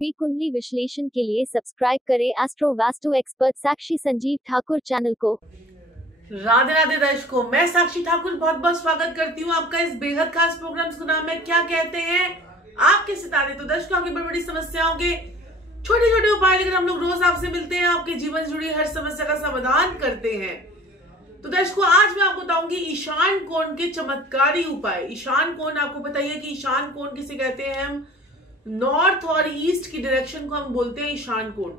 भी कुंडली विश्लेषण के लिए सब्सक्राइब करें एस्ट्रो वास्तु एक्सपर्ट साक्षी संजीव ठाकुर चैनल को। राधे राधे दर्शकों, मैं साक्षी ठाकुर बहुत बहुत स्वागत करती हूँ आपका इस बेहद खास प्रोग्राम का नाम है क्या कहते हैं आपके सितारे। तो दर्शकों, आपकी बड़ी बड़ी समस्याओं के छोटे छोटे उपाय लेकर हम लोग रोज आपसे मिलते हैं, आपके जीवन से जुड़ी हर समस्या का समाधान करते हैं। तो दर्शकों, आज मैं आपको बताऊंगी ईशान कोण के चमत्कारी उपाय। ईशान कोण, आपको बताइए कि ईशान कोण किसे कहते हैं। हम नॉर्थ और ईस्ट की डायरेक्शन को हम बोलते हैं ईशान कोण,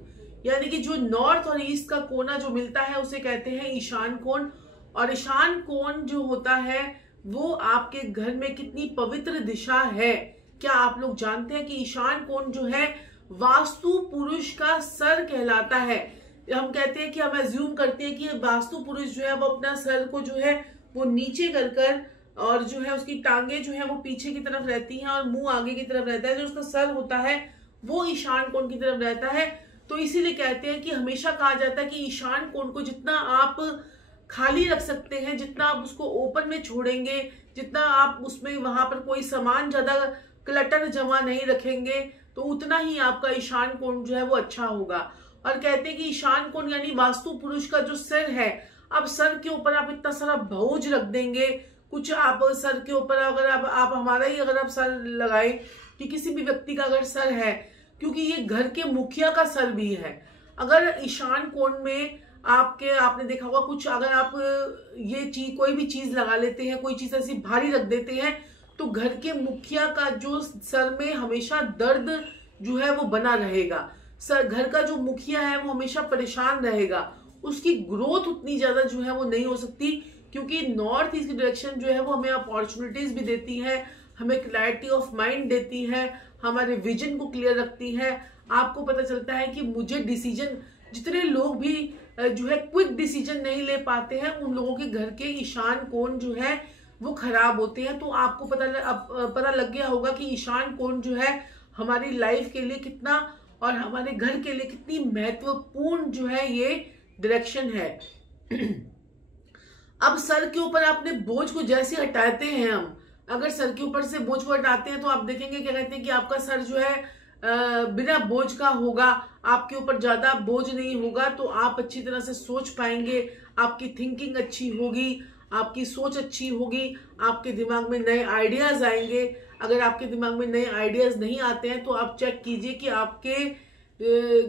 यानी कि जो नॉर्थ और ईस्ट का कोना जो मिलता है उसे कहते हैं ईशान कोण। और ईशान कोण जो होता है वो आपके घर में कितनी पवित्र दिशा है। क्या आप लोग जानते हैं कि ईशान कोण जो है वास्तु पुरुष का सर कहलाता है। हम कहते हैं कि हम एज्यूम करते हैं कि वास्तु पुरुष जो है वो अपना सर को जो है वो नीचे कर और जो है उसकी टांगे जो है वो पीछे की तरफ रहती हैं और मुंह आगे की तरफ रहता है। जो उसका सर होता है वो ईशान कोण की तरफ रहता है। तो इसीलिए कहते हैं कि हमेशा कहा जाता है कि ईशान कोण को जितना आप खाली रख सकते हैं, जितना आप उसको ओपन में छोड़ेंगे, जितना आप उसमें वहां पर कोई सामान ज्यादा क्लटर जमा नहीं रखेंगे, तो उतना ही आपका ईशान कोण जो है वो अच्छा होगा। और कहते हैं कि ईशान कोण यानी वास्तु पुरुष का जो सिर है, अब सर के ऊपर आप इतना सारा बोझ रख देंगे, कुछ आप सर के ऊपर अगर आप हमारा ही अगर आप सर लगाए कि किसी भी व्यक्ति का अगर सर है, क्योंकि ये घर के मुखिया का सर भी है। अगर ईशान कोण में आपने देखा होगा कुछ, अगर आप ये चीज कोई भी चीज लगा लेते हैं, कोई चीज ऐसी भारी रख देते हैं, तो घर के मुखिया का जो सर में हमेशा दर्द जो है वो बना रहेगा। सर घर का जो मुखिया है वो हमेशा परेशान रहेगा, उसकी ग्रोथ उतनी ज्यादा जो है वो नहीं हो सकती। क्योंकि नॉर्थ ईस्ट की डायरेक्शन जो है वो हमें अपॉर्चुनिटीज भी देती है, हमें क्लैरिटी ऑफ माइंड देती है, हमारे विजन को क्लियर रखती है। आपको पता चलता है कि मुझे डिसीजन, जितने लोग भी जो है क्विक डिसीजन नहीं ले पाते हैं, उन लोगों के घर के ईशान कोण जो है वो खराब होते हैं। तो आपको पता लग गया होगा कि ईशान कोण जो है हमारी लाइफ के लिए कितना और हमारे घर के लिए कितनी महत्वपूर्ण जो है ये डायरेक्शन है। अब सर के ऊपर आपने बोझ को जैसे हटाते हैं, हम अगर सर के ऊपर से बोझ को हटाते हैं तो आप देखेंगे क्या कहते हैं कि आपका सर जो है बिना बोझ का होगा, आपके ऊपर ज्यादा बोझ नहीं होगा। तो आप अच्छी तरह से सोच पाएंगे, आपकी थिंकिंग अच्छी होगी, आपकी सोच अच्छी होगी, आपके दिमाग में नए आइडियाज आएंगे। अगर आपके दिमाग में नए आइडियाज नहीं आते हैं तो आप चेक कीजिए कि आपके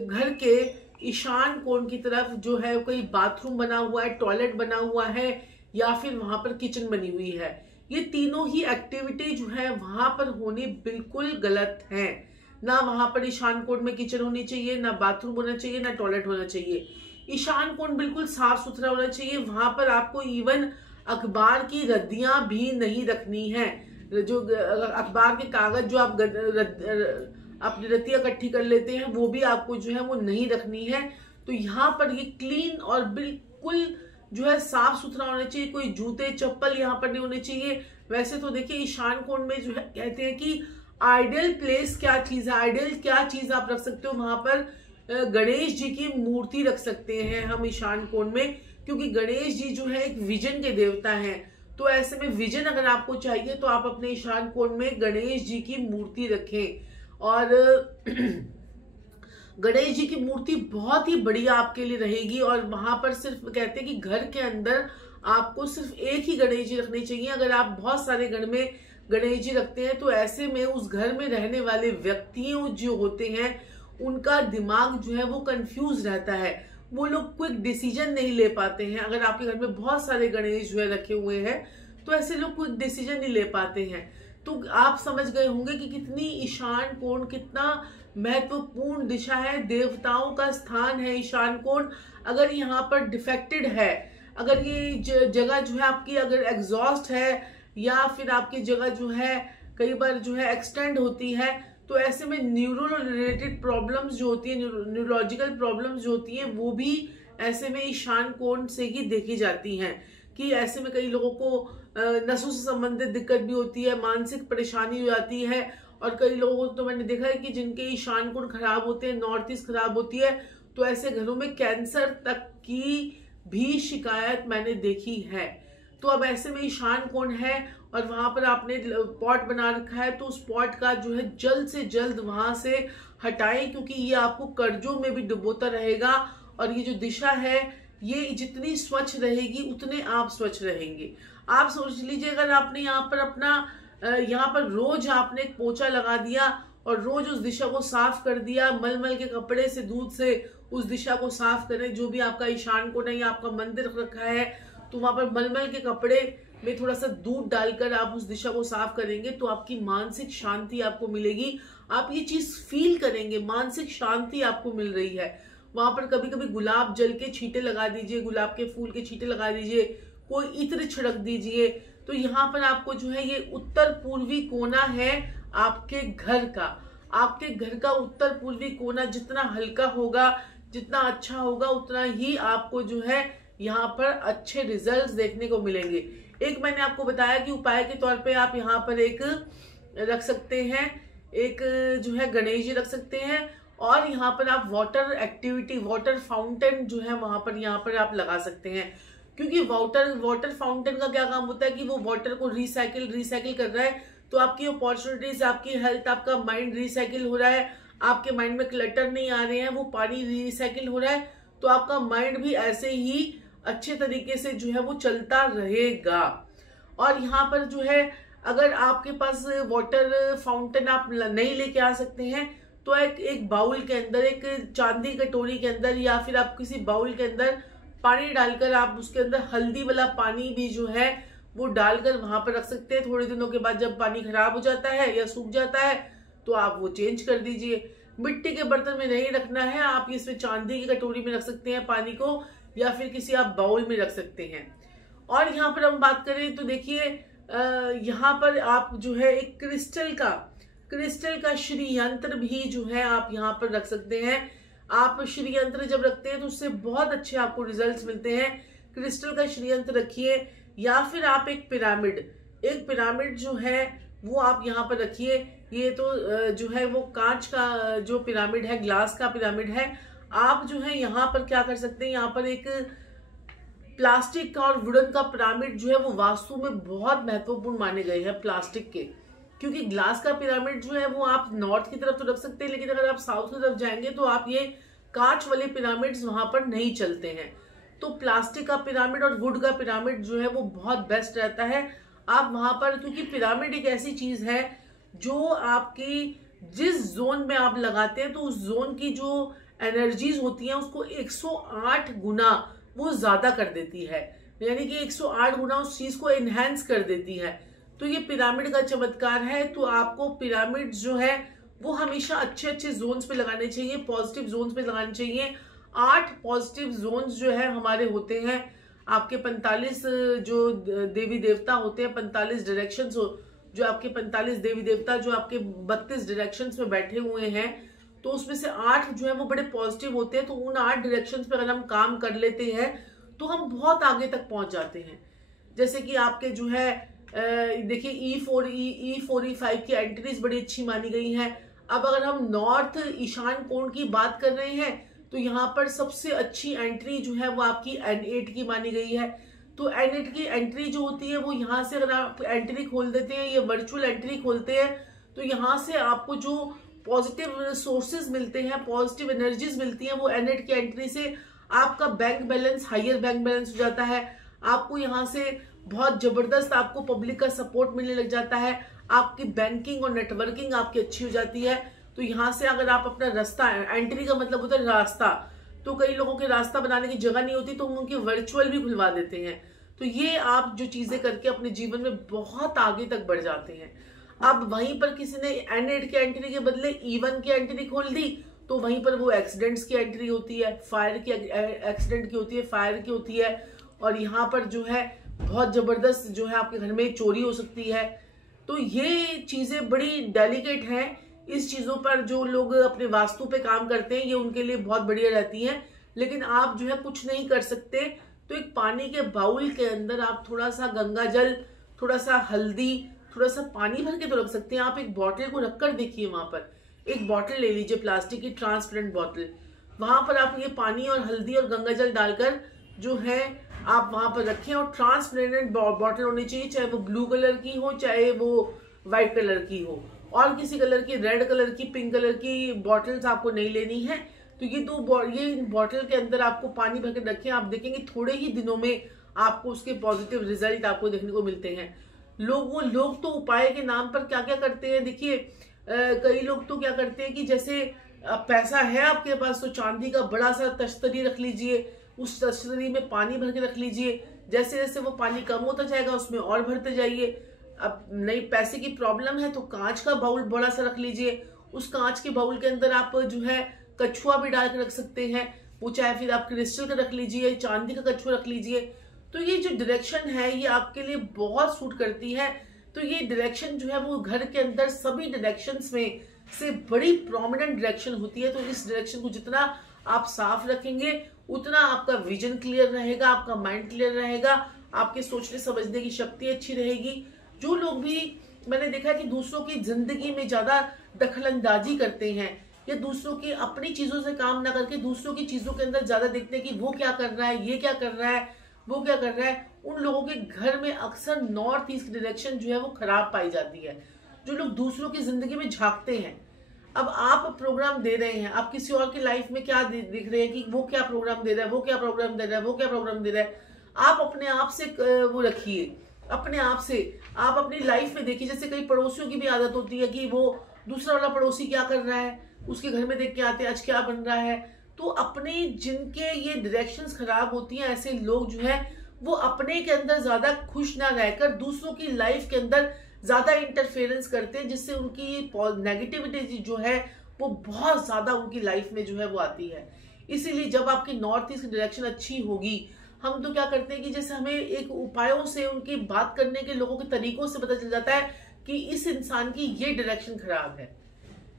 घर के ईशान कोण की तरफ जो है कोई बाथरूम बना हुआ है, टॉयलेट बना हुआ है, या फिर वहां पर किचन बनी हुई है। ये तीनों ही एक्टिविटी जो है वहां पर होनी बिल्कुल गलत है। ना वहां पर ईशान कोण में किचन होनी चाहिए, ना बाथरूम होना चाहिए, ना टॉयलेट होना चाहिए। ईशान कोण बिल्कुल साफ सुथरा होना चाहिए। वहां पर आपको इवन अखबार की रद्दियां भी नहीं रखनी है। जो अखबार के कागज जो आप अपनी रत्तियां इकट्ठी कर लेते हैं वो भी आपको जो है वो नहीं रखनी है। तो यहाँ पर ये क्लीन और बिल्कुल जो है साफ सुथरा होना चाहिए। कोई जूते चप्पल यहाँ पर नहीं होने चाहिए। वैसे तो देखिए ईशान कोण में जो है कहते हैं कि आइडियल प्लेस क्या चीज है, आइडियल क्या चीज आप रख सकते हो, वहां पर गणेश जी की मूर्ति रख सकते हैं हम ईशान कोण में, क्योंकि गणेश जी जो है एक विजन के देवता हैं। तो ऐसे में विजन अगर आपको चाहिए तो आप अपने ईशान कोण में गणेश जी की मूर्ति रखें। और गणेश जी की मूर्ति बहुत ही बढ़िया आपके लिए रहेगी। और वहां पर सिर्फ कहते हैं कि घर के अंदर आपको सिर्फ एक ही गणेश जी रखने चाहिए। अगर आप बहुत सारे घर में गणेश जी रखते हैं तो ऐसे में उस घर में रहने वाले व्यक्तियों जो होते हैं उनका दिमाग जो है वो कंफ्यूज रहता है, वो लोग क्विक डिसीजन नहीं ले पाते हैं। अगर आपके घर में बहुत सारे गणेश जो है रखे हुए हैं तो ऐसे लोग क्विक डिसीजन नहीं ले पाते हैं। तो आप समझ गए होंगे कि कितनी ईशान कोण कितना महत्वपूर्ण दिशा है, देवताओं का स्थान है ईशान कोण। अगर यहाँ पर डिफेक्टेड है, अगर ये जगह जो है आपकी अगर एग्जॉस्ट है, या फिर आपकी जगह जो है कई बार जो है एक्सटेंड होती है, तो ऐसे में न्यूरो रिलेटेड प्रॉब्लम्स जो होती है, न्यूरोलॉजिकल प्रॉब्लम्स जो होती है, वो भी ऐसे में ईशान कोण से ही देखी जाती हैं। कि ऐसे में कई लोगों को नसों से संबंधित दिक्कत भी होती है, मानसिक परेशानी हो जाती है। और कई लोगों को तो मैंने देखा है कि जिनके ईशान कोण खराब होते हैं, नॉर्थ ईस्ट खराब होती है, तो ऐसे घरों में कैंसर तक की भी शिकायत मैंने देखी है। तो अब ऐसे में ईशान कोण है और वहां पर आपने पॉट बना रखा है, तो उस पॉट का जो है जल्द से जल्द वहां से हटाएं, क्योंकि ये आपको कर्जों में भी डुबोता रहेगा। और ये जो दिशा है ये जितनी स्वच्छ रहेगी उतने आप स्वच्छ रहेंगे। आप सोच लीजिए, अगर आपने यहाँ पर अपना यहाँ पर रोज आपने एक पोछा लगा दिया और रोज उस दिशा को साफ कर दिया, मलमल के कपड़े से, दूध से उस दिशा को साफ करें। जो भी आपका ईशान कोना या आपका मंदिर रखा है तो वहां पर मलमल के कपड़े में थोड़ा सा दूध डालकर आप उस दिशा को साफ करेंगे तो आपकी मानसिक शांति आपको मिलेगी। आप ये चीज फील करेंगे, मानसिक शांति आपको मिल रही है। वहां पर कभी कभी गुलाब जल के छींटे लगा दीजिए, गुलाब के फूल के छींटे लगा दीजिए, कोई इत्र छिड़क दीजिए। तो यहाँ पर आपको जो है ये उत्तर पूर्वी कोना है आपके घर का। आपके घर का उत्तर पूर्वी कोना जितना हल्का होगा, जितना अच्छा होगा, उतना ही आपको जो है यहाँ पर अच्छे रिजल्ट्स देखने को मिलेंगे। एक मैंने आपको बताया कि उपाय के तौर पे आप यहाँ पर एक रख सकते हैं, एक जो है गणेश जी रख सकते हैं, और यहाँ पर आप वाटर एक्टिविटी, वाटर फाउंटेन जो है वहां पर यहाँ पर आप लगा सकते हैं। क्योंकि वाटर फाउंटेन का क्या काम होता है कि वो वाटर को रिसाइकिल कर रहा है। तो आपकी अपॉर्चुनिटीज, आपकी हेल्थ, आपका माइंड रिसाइकिल हो रहा है, आपके माइंड में क्लटर नहीं आ रहे हैं, वो पानी रिसाइकिल हो रहा है, तो आपका माइंड भी ऐसे ही अच्छे तरीके से जो है वो चलता रहेगा। और यहाँ पर जो है अगर आपके पास वाटर फाउंटेन आप नहीं लेके आ सकते हैं तो एक बाउल के अंदर, एक चांदी कटोरी के अंदर, या फिर आप किसी बाउल के अंदर पानी डालकर आप उसके अंदर हल्दी वाला पानी भी जो है वो डालकर वहां पर रख सकते हैं। थोड़े दिनों के बाद जब पानी खराब हो जाता है या सूख जाता है तो आप वो चेंज कर दीजिए। मिट्टी के बर्तन में नहीं रखना है, आप इसमें चांदी की कटोरी में रख सकते हैं पानी को, या फिर किसी आप बाउल में रख सकते हैं। और यहाँ पर हम बात करें तो देखिए यहाँ पर आप जो है एक क्रिस्टल का श्री यंत्र भी जो है आप यहाँ पर रख सकते हैं। आप श्री यंत्र जब रखते हैं तो उससे बहुत अच्छे आपको रिजल्ट्स मिलते हैं। क्रिस्टल का श्री यंत्र रखिए, या फिर आप एक पिरामिड जो है वो आप यहाँ पर रखिए। ये तो जो है वो कांच का जो पिरामिड है, ग्लास का पिरामिड है। आप जो है यहाँ पर क्या कर सकते हैं, यहाँ पर एक प्लास्टिक का और वुडन का पिरामिड जो है वो वास्तु में बहुत महत्वपूर्ण माने गए हैं प्लास्टिक के। क्योंकि ग्लास का पिरामिड जो है वो आप नॉर्थ की तरफ तो रख सकते हैं, लेकिन अगर आप साउथ की तरफ जाएंगे तो आप ये कांच वाले पिरामिड्स वहां पर नहीं चलते हैं। तो प्लास्टिक का पिरामिड और वुड का पिरामिड जो है वो बहुत बेस्ट रहता है। आप वहां पर, क्योंकि पिरामिड एक ऐसी चीज है जो आपकी जिस जोन में आप लगाते हैं तो उस जोन की जो एनर्जीज होती हैं उसको 108 गुना वो ज्यादा कर देती है, यानी कि 108 गुना उस चीज को एनहेंस कर देती है। तो ये पिरामिड का चमत्कार है। तो आपको पिरामिड जो है वो हमेशा अच्छे जोन्स पे लगाने चाहिए, पॉजिटिव जोन्स पे लगाने चाहिए। 8 पॉजिटिव जोन्स जो है हमारे होते हैं। आपके 45 जो देवी देवता होते हैं, 45 डायरेक्शंस जो आपके 45 देवी देवता जो आपके 32 डायरेक्शंस में बैठे हुए हैं, तो उसमें से 8 जो है वो बड़े पॉजिटिव होते हैं। तो उन 8 डायरेक्शंस पे अगर हम काम कर लेते हैं तो हम बहुत आगे तक पहुंच जाते हैं। जैसे कि आपके जो है देखिए E4 E5 की एंट्रीज बड़ी अच्छी मानी गई हैं। अब अगर हम नॉर्थ ईशान कोण की बात कर रहे हैं तो यहाँ पर सबसे अच्छी एंट्री जो है वो आपकी N8 की मानी गई है। तो N8 की एंट्री जो होती है वो यहाँ से अगर आप एंट्री खोल देते हैं, ये वर्चुअल एंट्री खोलते हैं, तो यहाँ से आपको जो पॉजिटिव सोर्सेज मिलते हैं, पॉजिटिव एनर्जीज मिलती हैं, वो N8 की एंट्री से आपका bank balance, higher bank balance हो जाता है। आपको यहाँ से बहुत जबरदस्त आपको पब्लिक का सपोर्ट मिलने लग जाता है। आपकी बैंकिंग और नेटवर्किंग आपकी अच्छी हो जाती है। तो यहाँ से अगर आप अपना रास्ता, एंट्री का मतलब होता है रास्ता, तो कई लोगों के रास्ता बनाने की जगह नहीं होती तो हम उनके वर्चुअल भी खुलवा देते हैं। तो ये आप जो चीजें करके अपने जीवन में बहुत आगे तक बढ़ जाते हैं। अब वहीं पर किसी ने N8 की एंट्री के बदले E1 की एंट्री खोल दी तो वहीं पर वो एक्सीडेंट्स की एंट्री होती है, फायर की एक्सीडेंट की होती है, फायर की होती है। और यहाँ पर जो है बहुत जबरदस्त जो है आपके घर में चोरी हो सकती है। तो ये चीजें बड़ी डेलिकेट हैं। इस चीजों पर जो लोग अपने वास्तु पे काम करते हैं ये उनके लिए बहुत बढ़िया रहती हैं। लेकिन आप जो है कुछ नहीं कर सकते तो एक पानी के बाउल के अंदर आप थोड़ा सा गंगा जल, थोड़ा सा हल्दी, थोड़ा सा पानी भर के तो रख सकते हैं। आप एक बॉटल को रखकर देखिए, वहां पर एक बॉटल ले लीजिए, प्लास्टिक की ट्रांसपेरेंट बॉटल, वहां पर आप ये पानी और हल्दी और गंगा जल डालकर जो है आप वहां पर रखें। और ट्रांसपेरेंट बॉटल होनी चाहिए, चाहे वो ब्लू कलर की हो चाहे वो व्हाइट कलर की हो। और किसी कलर की, रेड कलर की, पिंक कलर की बॉटल्स आपको नहीं लेनी है। तो ये बॉटल के अंदर आपको पानी भर के रखें। आप देखेंगे थोड़े ही दिनों में आपको उसके पॉजिटिव रिजल्ट आपको देखने को मिलते हैं। लोग तो उपाय के नाम पर क्या क्या करते हैं। देखिए कई लोग तो क्या करते हैं कि जैसे पैसा है आपके पास तो चांदी का बड़ा सा तश्तरी रख लीजिए, उस तश्तरी में पानी भर के रख लीजिए। जैसे जैसे वो पानी कम होता जाएगा उसमें और भरते जाइए। अब नई पैसे की प्रॉब्लम है तो कांच का बाउल बड़ा सा रख लीजिए। उस कांच के बाउल के अंदर आप जो है कछुआ भी डाल के रख सकते हैं। वो चाहे फिर आप क्रिस्टल का रख लीजिए, चांदी का कछुआ रख लीजिए। तो ये जो डायरेक्शन है ये आपके लिए बहुत सूट करती है। तो ये डायरेक्शन जो है वो घर के अंदर सभी डायरेक्शंस में से बड़ी प्रोमिनेंट डायरेक्शन होती है। तो इस डायरेक्शन को जितना आप साफ रखेंगे उतना आपका विजन क्लियर रहेगा, आपका माइंड क्लियर रहेगा, आपके सोचने समझने की शक्ति अच्छी रहेगी। जो लोग भी मैंने देखा कि दूसरों की जिंदगी में ज्यादा दखलंदाजी करते हैं या दूसरों की अपनी चीजों से काम ना करके दूसरों की चीजों के अंदर ज्यादा देखते हैं कि वो क्या कर रहा है, ये क्या कर रहा है, वो क्या कर रहा है, उन लोगों के घर में अक्सर नॉर्थ ईस्ट डायरेक्शन जो है वो खराब पाई जाती है। जो लोग दूसरों की जिंदगी में झांकते हैं। अब आप प्रोग्राम दे रहे हैं, आप किसी और की लाइफ में क्या देख रहे हैं कि वो क्या प्रोग्राम दे रहा है, वो क्या प्रोग्राम दे रहा है, वो क्या प्रोग्राम दे रहा है। आप अपने आप से वो रखिए, अपने आप से आप अपनी लाइफ में देखिए। जैसे कई पड़ोसियों की भी आदत होती है कि वो दूसरा वाला पड़ोसी क्या कर रहा है, उसके घर में देख के आते हैं आज क्या बन रहा है। तो अपने जिनके ये डायरेक्शंस खराब होती हैं ऐसे लोग जो है वो अपने के अंदर ज्यादा खुश ना रहकर दूसरों की लाइफ के अंदर ज्यादा इंटरफेरेंस करते हैं, जिससे उनकी नेगेटिविटी जो है वो बहुत ज्यादा उनकी लाइफ में जो है वो आती है। इसीलिए जब आपकी नॉर्थ ईस्ट की डायरेक्शन अच्छी होगी, हम तो क्या करते हैं कि जैसे हमें एक उपायों से, उनकी बात करने के लोगों के तरीकों से पता चल जाता है कि इस इंसान की ये डायरेक्शन खराब है।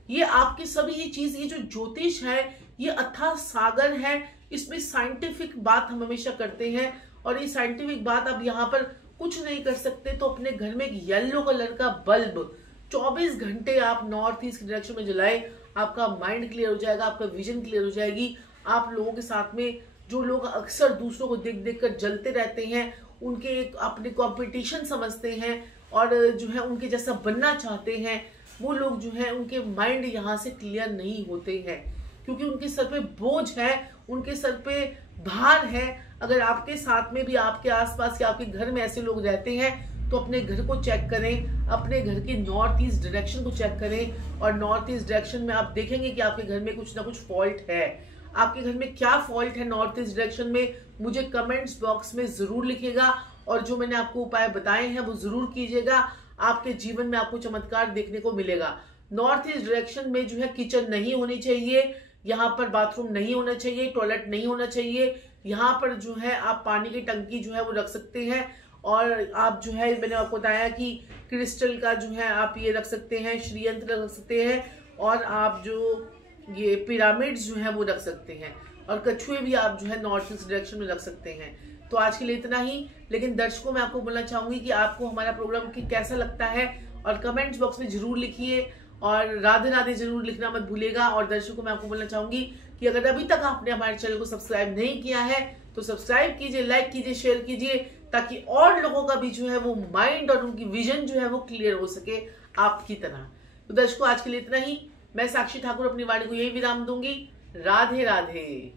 ये आपकी सभी ये चीज, ये जो ज्योतिष है ये अथाह सागर है। इसमें साइंटिफिक बात हम हमेशा करते हैं और ये साइंटिफिक बात अब यहाँ पर कुछ नहीं कर सकते। तो अपने घर में एक येलो कलर का बल्ब 24 घंटे आप नॉर्थ ईस्ट डायरेक्शन में जलाए, आपका माइंड क्लियर हो जाएगा, आपका विजन क्लियर हो जाएगी। आप लोगों के साथ में जो लोग अक्सर दूसरों को देख देख कर जलते रहते हैं, उनके एक अपने कंपटीशन समझते हैं और जो है उनके जैसा बनना चाहते हैं, वो लोग जो है उनके माइंड यहाँ से क्लियर नहीं होते हैं क्योंकि उनके सर पे बोझ है, उनके सर पे भार है। अगर आपके साथ में भी आपके आसपास या आपके घर में ऐसे लोग रहते हैं तो अपने घर को चेक करें, अपने घर की नॉर्थ ईस्ट डायरेक्शन को चेक करें और नॉर्थ ईस्ट डायरेक्शन में आप देखेंगे कि आपके घर में कुछ ना कुछ फॉल्ट है। आपके घर में क्या फॉल्ट है नॉर्थ ईस्ट डायरेक्शन में, मुझे कमेंट्स बॉक्स में जरूर लिखिएगा और जो मैंने आपको उपाय बताए हैं वो जरूर कीजिएगा। आपके जीवन में आपको चमत्कार देखने को मिलेगा। नॉर्थ ईस्ट डायरेक्शन में जो है किचन नहीं होनी चाहिए, यहाँ पर बाथरूम नहीं होना चाहिए, टॉयलेट नहीं होना चाहिए। यहाँ पर जो है आप पानी की टंकी जो है वो रख सकते हैं और आप जो है मैंने आपको बताया कि क्रिस्टल का जो है आप ये रख सकते हैं, श्रीयंत्र रख सकते हैं और आप जो ये पिरामिड्स जो है वो रख सकते हैं और कछुए भी आप जो है नॉर्थ ईस्ट डायरेक्शन में रख सकते हैं। तो आज के लिए इतना ही, लेकिन दर्शकों मैं आपको बोलना चाहूंगी कि आपको हमारा प्रोग्राम कैसा लगता है और कमेंट्स बॉक्स में जरूर लिखिए और राधे राधे जरूर लिखना मत भूलिएगा। और दर्शकों मैं आपको बोलना चाहूंगी कि अगर अभी तक आपने हमारे चैनल को सब्सक्राइब नहीं किया है तो सब्सक्राइब कीजिए, लाइक कीजिए, शेयर कीजिए ताकि और लोगों का भी जो है वो माइंड और उनकी विजन जो है वो क्लियर हो सके आपकी तरह। तो दर्शकों आज के लिए इतना ही। मैं साक्षी ठाकुर अपनी वाणी को यही विराम दूंगी। राधे राधे।